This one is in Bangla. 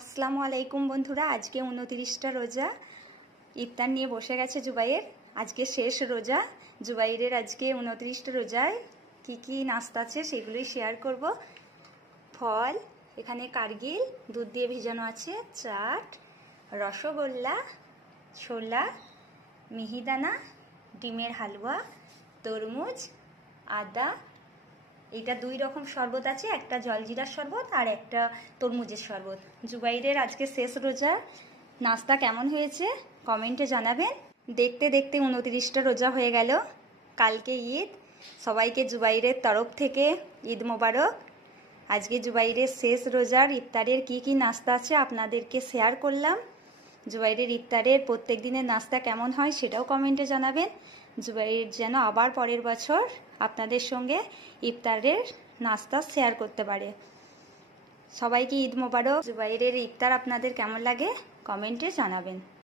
আসসালামু আলাইকুম বন্ধুরা, আজকে 29টা রোজা ইফতার নিয়ে বসে গেছে জুবাইর। আজকে শেষ রোজা জুবাইরের। আজকে 29টা রোজায় কি কি নাস্তা আছে সেগুলোই শেয়ার করব। ফল, এখানে কারগিল দুধ দিয়ে ভিজানো আছে, চাট, রসগোল্লা, ছোলা, মিহিদানা, ডিমের হালুয়া, তরমুজ, আদা, এটা 2 রকম শরবত আছে, একটা জলজিরার শরবত আর একটা তরমুজের শরবত। জুবাইরের আজকে শেষ রোজা। নাস্তা কেমন হয়েছে কমেন্টে জানাবেন। দেখতে দেখতে 29টা রোজা হয়ে গেল। কালকে ঈদ। সবাইকে জুবাইরের তরফ থেকে ঈদ মোবারক। আজকে জুবাইরের শেষ রোজার ইফতারের কি কি নাস্তা আছে আপনাদেরকে শেয়ার করলাম। জুবাইরের ইফতারের প্রত্যেক দিনের নাস্তা কেমন হয় সেটাও কমেন্টে জানাবেন। জুবাইর যেন আবার পরের বছর আপনাদের সঙ্গে ইফতারের নাস্তা শেয়ার করতে পারে। সবাইকে ঈদ মোবারক। জুবাইরের ইফতার আপনাদের কেমন লাগে কমেন্টে জানাবেন।